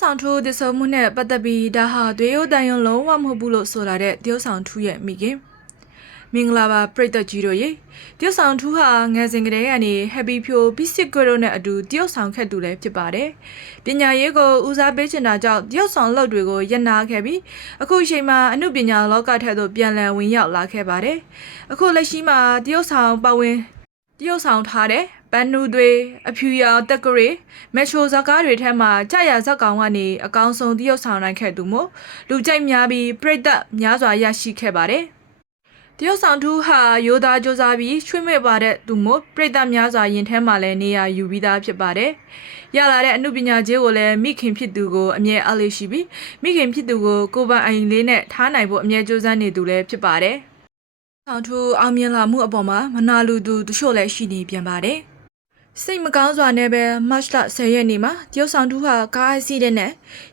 ဆောင်ထူးဒီဆိုမှုနဲ့ပတ်သက်ပြီးဒါဟာသွေးရိုးတန်ရုံလုံးဝမဟုတ်ဘူးလို့ဆိုလာတဲ့တရုတ်ဆောင်ထူးရဲ့မိခင်မင်္ဂလာပါပရိသတ်ကြီးတို့ရေတရုတ်ဆောင်ထူးဟာငယ်စဉ်ကတည်းကနေ Happy ဖြိုဘီစစ်ကွရိုနဲ့အတူတရုတ်ဆောင်ခက်သူလည်းဖြစ်ပါတယ်ပညာရေးကိုဦးစားပေးချင်တာကြောင့်တရုတ်ဆောင်လုပ်တွေကိုရပ်နာခဲ့ပြီးအခုအချိန်မှာအမှုပညာလောကထက်သို့ပြန်လည်ဝင်ရောက်လာခဲ့ပါတယ်အခုလက်ရှိမှာတရုတ်ဆောင်ပတ်ဝန်းတရုတ်ဆောင်ထားတဲ့ပန်းနူတွေအဖြူရောင်တက်ဂရေမက်ချိုဇကားတွေထဲမှာကြာရဇက်ကောင်ကနေအကောင်းဆုံးတရုတ်ဆောင်နိုင်ခဲ့သူမို့လူကြိုက်များပြီးပြိတ္တများစွာရရှိခဲ့ပါတယ်တရုတ်ဆောင်ထူးဟာရိုးသားကြိုးစားပြီးချွေးမဲ့ပါတဲ့သူမို့ပြိတ္တများစွာယင်ထဲမှာလည်းနေရာယူပြီးသားဖြစ်ပါတယ်ရလာတဲ့အမှုပညာကြီးကိုလည်းမိခင်ဖြစ်သူကိုအမြဲအားလေးရှိပြီးမိခင်ဖြစ်သူကိုကိုယ်ပိုင်အိမ်လေးနဲ့ထားနိုင်ဖို့အမြဲကြိုးစားနေသူလည်းဖြစ်ပါတယ်ဆောင်ထူးအောင်မြင်လာမှုအပေါ်မှာမနာလူသူတချို့လည်းရှိနေပြန်ပါတယ်စိတ်မကောင်းစွာနဲ့ပဲမတ်လ10ရက်နေ့မှာတရုတ်ဆောင်ထူးဟာကားအစီးတဲ့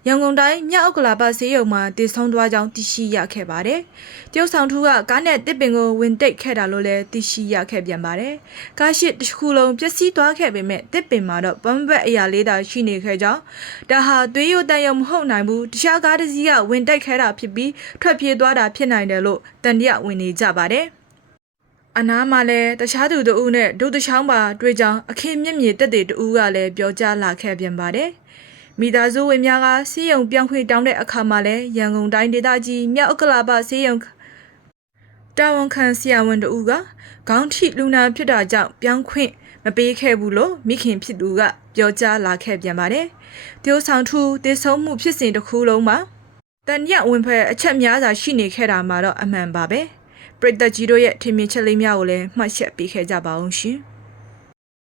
ရန်ကုန်တိုင်းမြောက်ဥက္ကလာပဆေးရုံမှာတည်ဆုံသွားကြောင်းသိရှိရခဲ့ပါတယ်။တရုတ်ဆောင်ထူးကကားနဲ့တစ်ပင်ကိုဝင်တိတ်ခဲ့တာလို့လည်းသိရှိရခဲ့ပြန်ပါတယ်။ကားရှိတစ်ခုလုံးပျက်စီးသွားခဲ့ပေမဲ့တစ်ပင်မှာတော့ပန်းဘက်အရာလေးသာရှိနေခဲ့ကြောင်းဒါဟာသွေးရိုးတန်ရုံမဟုတ်နိုင်ဘူးတခြားကားတစ်စီးကဝင်တိတ်ခဲ့တာဖြစ်ပြီးထွက်ပြေးသွားတာဖြစ်နိုင်တယ်လို့တန်တရားဝင်နေကြပါတယ်။အနားမှာလည်းတခြားသူတို့နဲ့ဒုတချောင်းပါတွေ့ကြောင်းအခင်းမျက်မြေတက်တဲ့တူကလည်းပြောကြားလာခဲ့ပြန်ပါတယ်။မိသားစုဝင်များကစီးရုံပြောင်းခွင့်တောင်းတဲ့အခါမှာလည်းရန်ကုန်တိုင်းဒေသကြီးမြောက်ဥက္ကလာပစီးရုံတာဝန်ခံဆရာဝန်တူကခေါင်းထိလူနာဖြစ်တာကြောင့်ပြောင်းခွင့်မပေးခဲ့ဘူးလို့မိခင်ဖြစ်သူကပြောကြားလာခဲ့ပြန်ပါတယ်။တရုတ်ဆောင်ထူးတည်ဆုံမှုဖြစ်စဉ်တစ်ခုလုံးမှာတန်ရဝင်ဖက်အချက်များစွာရှိနေခဲ့တာမှာတော့အမှန်ပါပဲ။ပရိသတ်ကြီးတို့ရဲ့ထင်မြင်ချက်လေးများကိုလည်းမှတ်ချက်ပေးခဲ့ကြပါအောင်ရှင်။